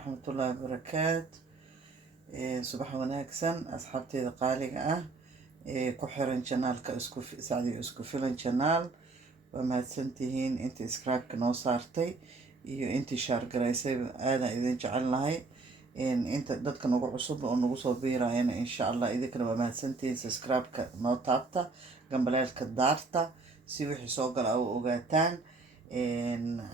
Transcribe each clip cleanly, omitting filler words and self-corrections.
waraxmatullaahi wabarakaatu. Subax wanaagsan asxaabteyda qaaliga ah ku xiran janaalka sacdi isku filan janaal. waa mahadsantihiin intii subscribe-ka noo saartay iyo intii share garaysay aadaan idin jecelnahay. inta dadka nagu cusub oo nagu soo biirayana insha allah idinkana waa mahadsantihiin. subscribe-ka noo taabta, gambaleelka daarta si wixii soo gala u ogaataan.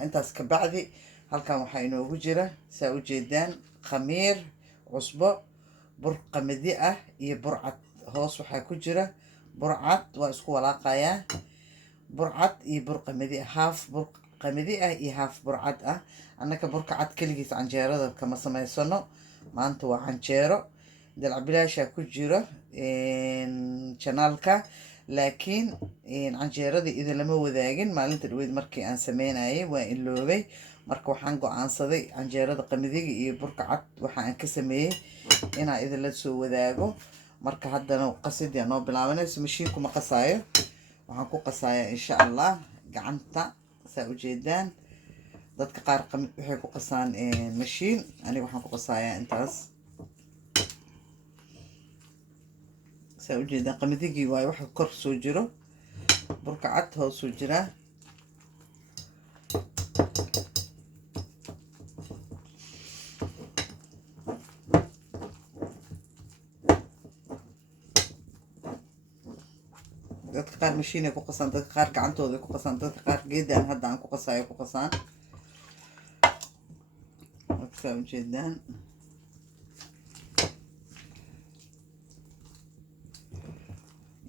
intaas ka bacdi halkan waxaa inoogu jira saa u jeedaan khamiir, cusbo, bur qamadi ah iyo burcad. hoos waxaa ku jira burcad, waa isku walaaqayaa. burcad iyo bur qamadi ah, haaf bur qamadi ah iyo haaf burcad ah. annaka burka cad keligiis canjeerada kama samaysano, maanta waa canjeero. dalcabilaashaa ku jira janaalka, laakiin canjeeradii idin lama wadaagin maalinta dhaweyd markii aan sameynayay, waa iloobay. marka waxaan go-aansaday canjeerada qamadiga iyo burka cad waxaan ka sameeyey inaan idinla soo wadaago. marka haddana qasidii noo bilaabanayso, mashiinku ma qasaayo, waxaan ku qasayaa insha allah gacanta. saa ujeedaan dadka qaar waxay ku qasaan mashiin, aniga waxaan ku qasayaa intaas. saa ujeedaan qamadigii waayo waxa kor soo jiro, burka cad hoosuu jiraa. dadka qaar mashiinay ku qasaan, dadka qaar gacantooda ku qasaan, dadka qaar geedaan hadda aan ku qasayo ku qasaan. saa ujeedaan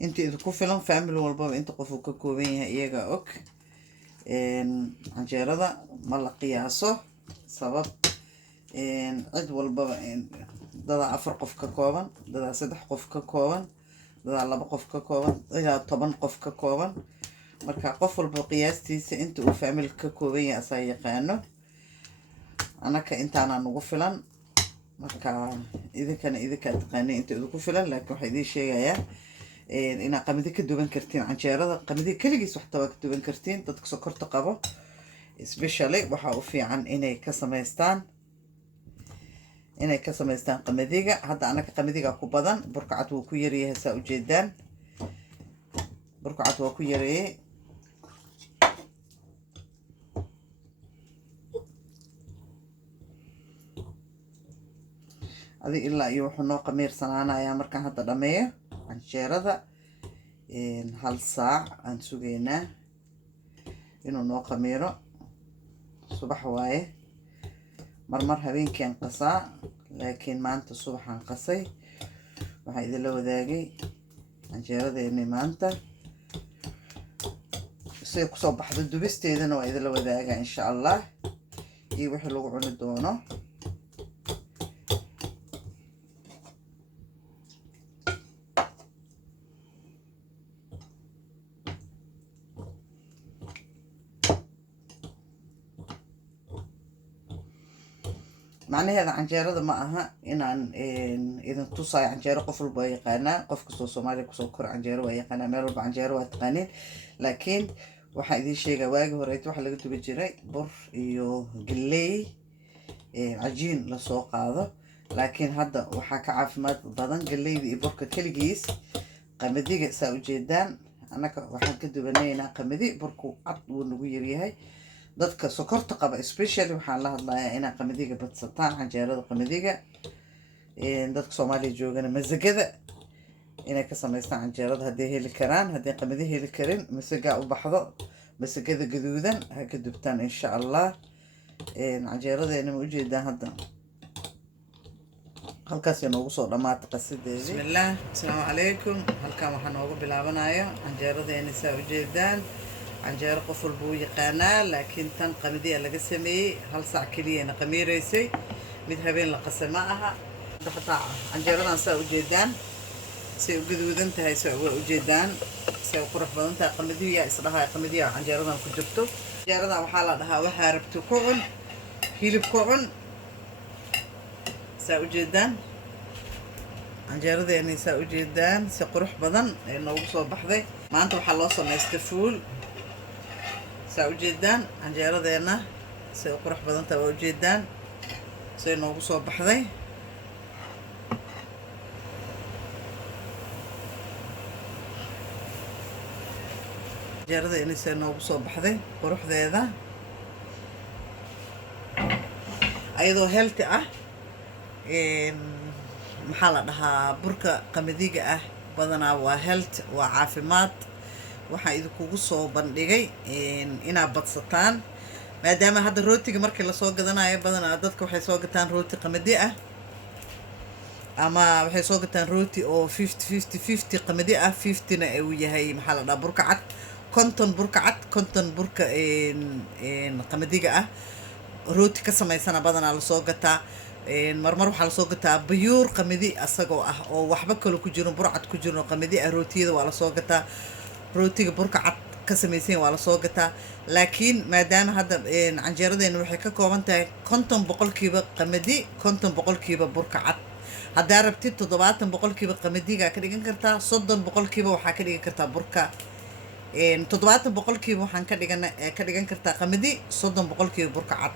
inta idinku filan, family walbaba inta qof uu ka kooban yahay iyaga og. canjeerada ma la qiyaaso, sabab cid walbaba dadaa 4 qof ka kooban, dadaa 3 qof ka kooban, dadaa 2 qof ka kooban, ilaa 10 qof ka kooban. marka qof walba qiyaastiisa inta uu family ka kooban yahay asaa yaqaano. annaka intaanaa nagu filan, marka idinkana idinkaa taqaanay inta idinku filan. laakiin waxaa idiin sheegayaa inaad qamadi ka duban kartiin canjeerada. qamadi keligiis waxta waa ka duban kartiin. dadka sokorta qabo especially waxaa u fiican inay ka samaystaan qamadiga. hadda annaka qamadiga ku badan, burka cad wuu ku yaryahay. saa ujeedaan burka cad waa ku yareeyey. adi ilaa iyo wuxuu noo qamiirsanaanayaa markaan hadda dhameeyo canjeerada. 1 saac aan sugaynaa inuu noo qamiiro. subax waaye, marmar habeenkiiaan qasaa, laakiin maanta subaxaan qasay. waxaa idinla wadaagay canjeeradeeni maanta siday kusoo baxdo. dubisteedana waa idinla wadaagaa insha allah, iyo wixii lagu cuni doono. macnaheeda canjeerada ma aha inaan idin tusayo canjeero. qof walba waa yaqaanaa, qof kastoo soomaaliya kusoo kora canjeero waa yaqaanaa, meel walba canjeero waa taqaaniin. laakiin waxaa idiin sheegaa waagi horeeta waxaa laga dubi jiray bur iyo galley cajiin lasoo qaado. laakiin hadda waxaa ka caafimaad badan galleyda iyo burka keligiis. qamadiga saa ujeedaan annaka waxaan ka dubanaynaa qamadi, burku cad wuu nagu yaryahay. dadka sokorta qaba especially waxaan la hadlayaa inaa qamadiga badsataan, canjeerada qamadiga. dadka soomaaliya joogana masagada inay ka samaystaan canjeerada hadday heli karaan. hadday qamadi heli karin, masagaa u baxdo, masagada gaduudan ha ka dubtaan insha allah. canjeeradeena ma ujeedaan hadda halkaas noogu soo dhamaatay qasideedii. bismillaah, asalaamu calaykum. halkan waxaa noogu bilaabanayo canjeeradeena. saa ujeedaan canjeero qof walba wuu yaqaanaa, laakiin tan qamadiya laga sameeyey. 1 saac keliyana qamiiraysay, mid habeen la qasa ma aha. xataa canjeeradan saa ujeedaan say u gaduudan tahay, waa ujeedaan say u qurux badan tahay. qamadiya isdhahaa qamadiya canjeeradan ku jirto. canjeeradan waxaa la dhahaa waxaa rabto ku cun, hilib ku cun. saa ujeedaan canjeeradeeni, saa ujeedaan si qurux badan ee noogu soo baxday. maanta waxaa loo samaystay fuul. saa ujeedaan canjeeradeena say u qurux badan tahay, waa ujeedaan say noogu soo baxday. canjeerada inay say noogu soo baxday quruxdeeda ayadoo healthy ah. maxaa la dhahaa burka qamadiga ah badanaa waa health, waa caafimaad. waxaan idinkugu soo bandhigay inaad badsataan, maadaama hadda rootiga markii lasoo gadanayo badanaa dadka waxay soo gataan rooti qamadi ah ama waxay soo gataan rooti oo 50 qamadi ah, 50na uu yahay maxaa la dhahaa burka cad, 50 burka cad, 50 burka qamadiga ah. rooti ka samaysana badanaa lasoo gataa. marmar waxaa lasoo gataa bayuur qamadi asagoo ah oo waxba kale ku jiro, burcad ku jiro qamadi ah. rootiyada waa lasoo gataa, rootiga burka cad ka samaysan waa lasoo gataa. laakiin maadaama hadda canjeeradeena waxay ka kooban tahay 50% qamadi, 50% burka cad. haddaa rabtid 70% qamadiga ka dhigan kartaa, 30% waxaa ka dhigan kartaa burka 70% waxaan ka dhigan kartaa qamadi, 30% burka cad.